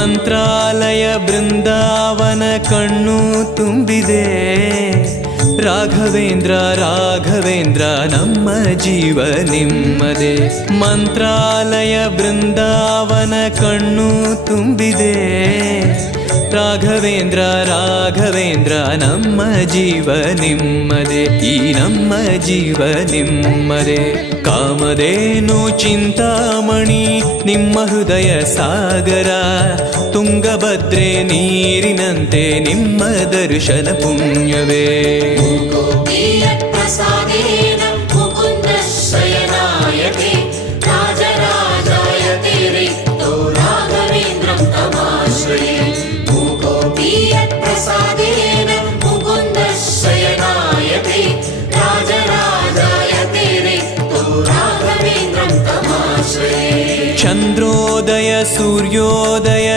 ಮಂತ್ರಾಲಯ ಬೃಂದಾವನ ಕಣ್ಣು ತುಂಬಿದೆ. ರಾಘವೇಂದ್ರ ರಾಘವೇಂದ್ರ ನಮ್ಮ ಜೀವ ನಿಮ್ಮದೇ. ಮಂತ್ರಾಲಯ ಬೃಂದಾವನ ಕಣ್ಣು ತುಂಬಿದೆ. ರಾಘವೇಂದ್ರ ರಾಘವೇಂದ್ರ ನಮ್ಮ ಜೀವ ನಿಮ್ಮದೇ. ಈ ನಮ್ಮ ಜೀವ ನಿಮ್ಮದೇ. ಕಾಮಧೇನು ಚಿಂತಾಮಣಿ ನಿಮ್ಮ ಹೃದಯ ಸಾಗರ. ತುಂಗಭದ್ರೆ ನೀರಿನಂತೆ ನಿಮ್ಮ ದರ್ಶನ ಪುಣ್ಯವೇ. ಚಂದ್ರೋದಯ ಸೂರ್ಯೋದಯ